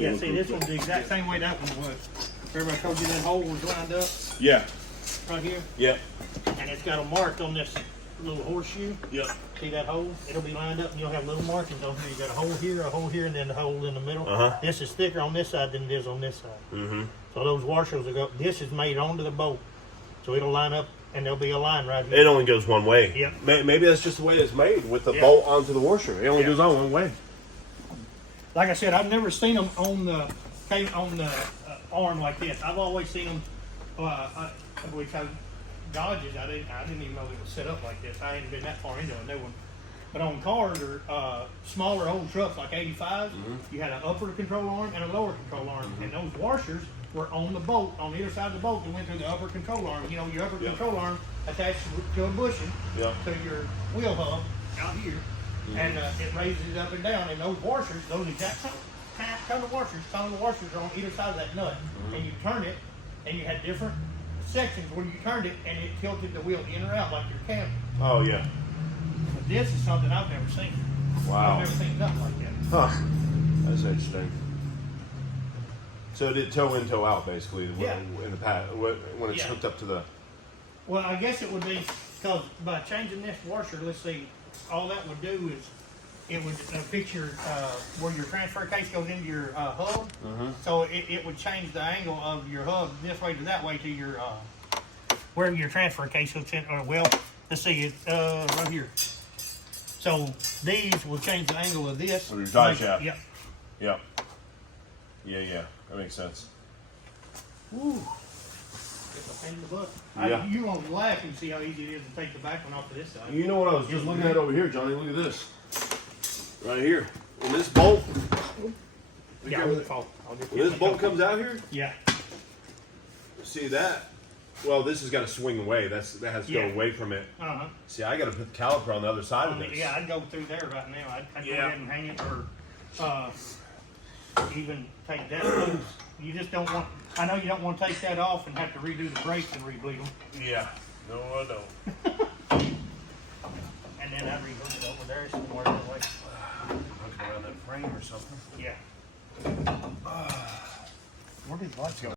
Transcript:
Yeah, see, this one's the exact same way that one was. Remember I told you that hole was lined up? Yeah. Right here? Yep. And it's got a mark on this little horseshoe. Yep. See that hole? It'll be lined up and you'll have little markings on here. You got a hole here, and then the hole in the middle. This is thicker on this side than it is on this side. So those washers will go, this is made onto the bolt. So it'll line up and there'll be a line right here. It only goes one way. Yep. Maybe that's just the way it's made with the bolt onto the washer. It only goes on one way. Like I said, I've never seen them on the arm like this. I've always seen them, which Dodges. I didn't even know it was set up like this. I ain't been that far into a new one. But on cars or smaller old trucks like 85s, you had an upper control arm and a lower control arm, and those washers were on the bolt, on either side of the bolt that went through the upper control arm. You know, your upper control arm attached to a bushing to your wheel hub out here, and it raises it up and down. And those washers, those exact kind of washers, some of the washers are on either side of that nut, and you turn it, and you had different sections where you turned it, and it tilted the wheel in or out like your cam. Oh yeah. But this is something I've never seen. Wow. I've never seen nothing like that. Huh. That's interesting. So it did toe in, toe out, basically, in the past, when it's hooked up to the... Well, I guess it would be, because by changing this washer, let's see, all that would do is, it would fix your, where your transfer case goes into your hub. So it would change the angle of your hub this way to that way to your, wherever your transfer case hooks in, or well, let's see, it right here. So these will change the angle of this. Or your drive shaft. Yep. Yep. Yeah. That makes sense. Woo. It's a pain in the butt. Yeah. You won't laugh and see how easy it is to take the back one off of this side. You know what I was just looking at over here, Johnny? Look at this. Right here. When this bolt... Yeah, when this bolt comes out here, see that? Well, this has got to swing away. That has to go away from it. See, I got to put the caliper on the other side of this. Yeah, I'd go through there right now. I'd go ahead and hang it, or even take that loose. You just don't want, I know you don't want to take that off and have to redo the brakes and re-bleed them. Yeah. No, I don't. And then I'd re-hook it over there somewhere in the way. Hook around that frame or something. Yeah. Where did lights go?